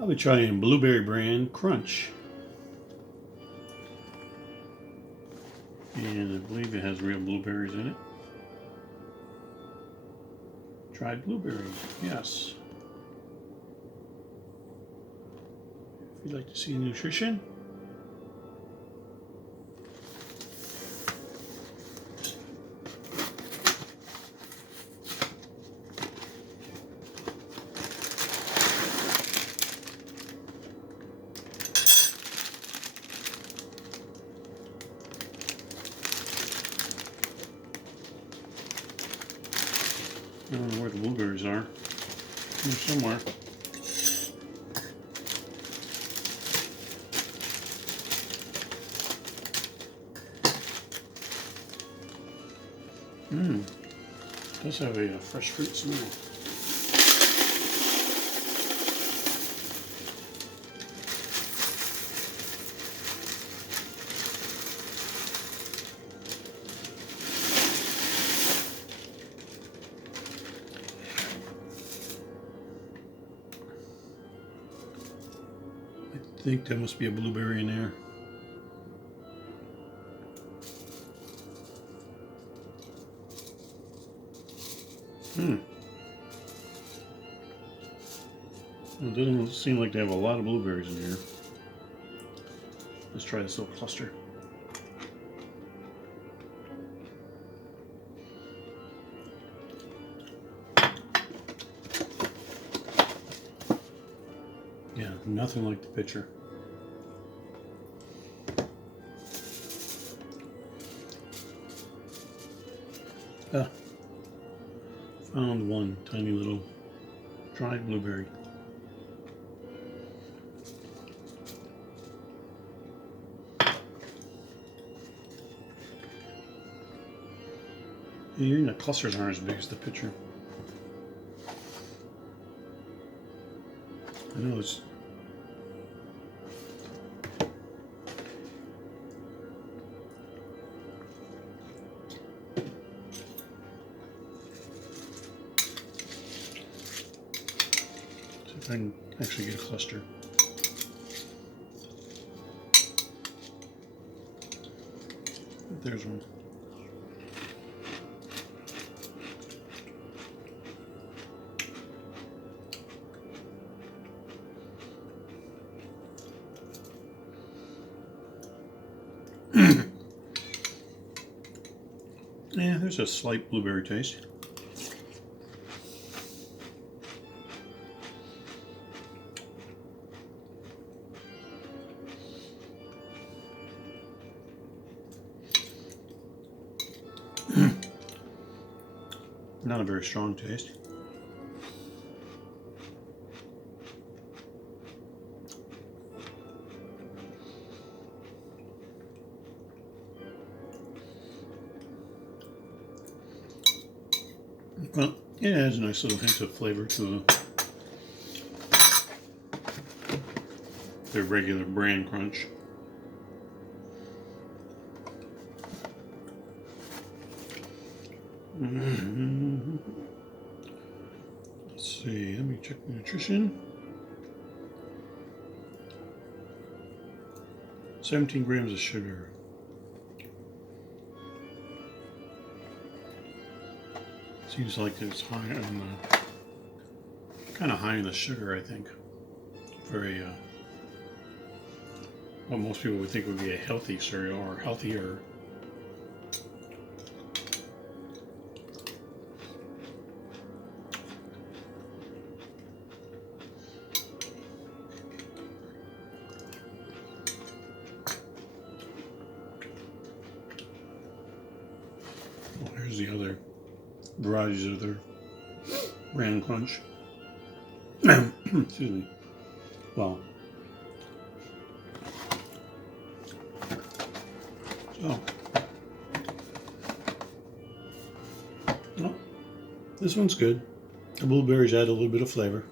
I'll be trying Blueberry Bran Crunch. And I believe it has real blueberries in it. Dried blueberries, yes. If you'd like to see nutrition. I don't know where the blueberries are. They're somewhere. Does have a fresh fruit smell. I think there must be a blueberry in there. It doesn't seem like they have a lot of blueberries in here. Let's try this little cluster. Yeah, nothing like the picture. Found one tiny little dried blueberry. Even the clusters aren't as big as the picture. I know it's see if I can actually get a cluster. There's one. Yeah, there's a slight blueberry taste. Not a very strong taste. Well, it adds a nice little hint of flavor to the regular Bran Crunch. Let's see, let me check the nutrition. 17 grams of sugar. Seems like it's high on the, kind of high in the sugar, I think. Very, what most people would think would be a healthy cereal or healthier. Oh, here's the other varieties of their Bran Crunch. Excuse me. Well, this one's good. The blueberries add a little bit of flavor.